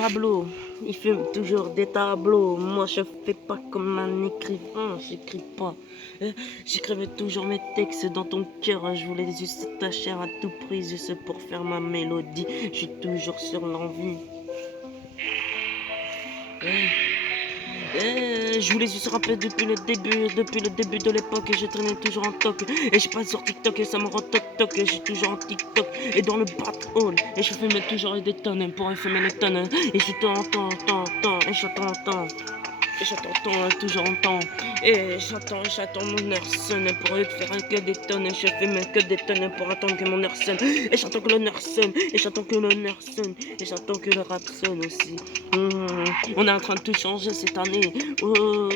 Pablo, il fume toujours des tableaux. Moi, je fais pas comme un écrivain, j'écris pas. J'écrivais toujours mes textes dans ton cœur. Je voulais juste ta chair à tout prix, juste pour faire ma mélodie. Je suis toujours sur l'envie. Je voulais juste rappeler depuis le début de l'époque, je traînais toujours en toc. Et je passe sur TikTok et ça me rend toc toc. Je suis toujours en TikTok et dans le bat hall. Et je fume toujours des tonnes pour fumer les tonnes. Et je t'entends, et je t'entends. Et j'attends toujours en temps. Et j'attends mon heure sonne pour faire que des tonnes. Je fume que des tonnes pour attendre que mon heure sonne. Et j'attends que l'honneur sonne. Et j'attends que l'honneur sonne. Et j'attends que le rap sonne aussi. On est en train de tout changer cette année. Oh.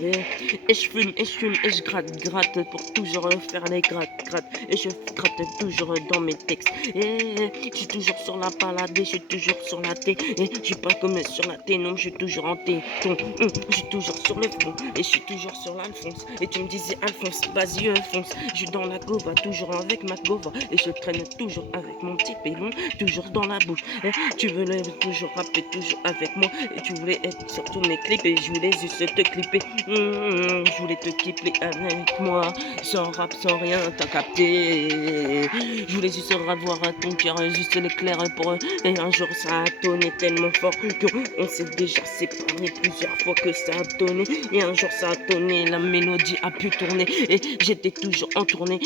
Et je fume, et je gratte pour toujours faire les gratte. Et je gratte toujours dans mes textes. Et je suis toujours sur la balade, et je suis toujours sur la thé. Et je suis pas comme sur la thé, non, je suis toujours en thé. Je suis toujours sur le fond, et je suis toujours sur l'Alphonse. Et tu me disais, Alphonse, vas-y, fonce. Je suis dans la gova, toujours avec ma gova. Et je traîne toujours avec mon petit pélon, toujours dans la bouche. Et tu voulais toujours rapper, toujours avec moi. Et tu voulais être sur tous mes clips, et je voulais juste te clipper. Je voulais te clipper avec moi, sans rap, sans rien, t'as capté. Je voulais juste revoir ton cœur, juste l'éclair pour. Et un jour ça a tonné tellement fort qu'on s'est déjà séparés plusieurs fois que ça a tonné. Et un jour ça a tonné, la mélodie a pu tourner. Et j'étais toujours en tournée,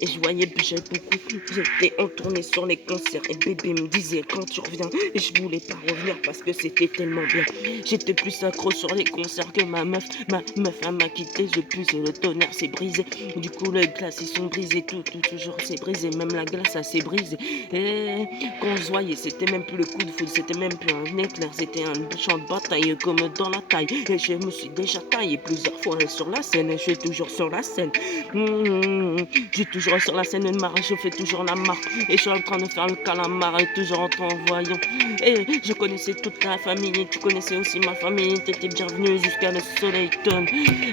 et je voyais déjà beaucoup. J'étais en tournée sur les concerts et bébé me disait quand tu reviens. Et je voulais pas revenir parce que c'était tellement bien. J'étais plus accro sur les concerts que ma meuf elle m'a quitté depuis le tonnerre s'est brisé. Du coup les glaces ils sont brisés, toujours c'est brisé, même la glace elle s'est brisée. Et quand on se voyait c'était même plus le coup de foudre, c'était même plus un éclair, c'était un champ de bataille comme dans la taille. Et je me suis déjà taillé plusieurs fois sur la scène, et je suis toujours sur la scène. Je suis toujours sur la scène, je fais toujours la marque. Et je suis en train de faire le calamar, et toujours en t'envoyant. Et je connaissais toute la famille, tu connaissais aussi ma famille, t'étais bienvenue jusqu'à le soleil tonne.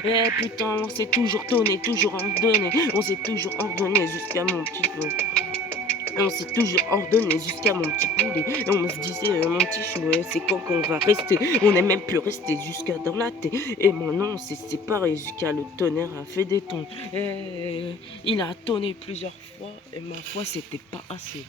Et putain, on s'est toujours donné, toujours ordonné, on s'est toujours ordonné jusqu'à mon petit peu. On s'est toujours ordonné jusqu'à mon petit poulet. Et on se disait, mon petit chou, c'est quand qu'on va rester. On n'est même plus resté jusqu'à dans la tête. Et maintenant, on s'est séparés jusqu'à le tonnerre a fait des tons. Et il a tonné plusieurs fois. Et ma foi, c'était pas assez.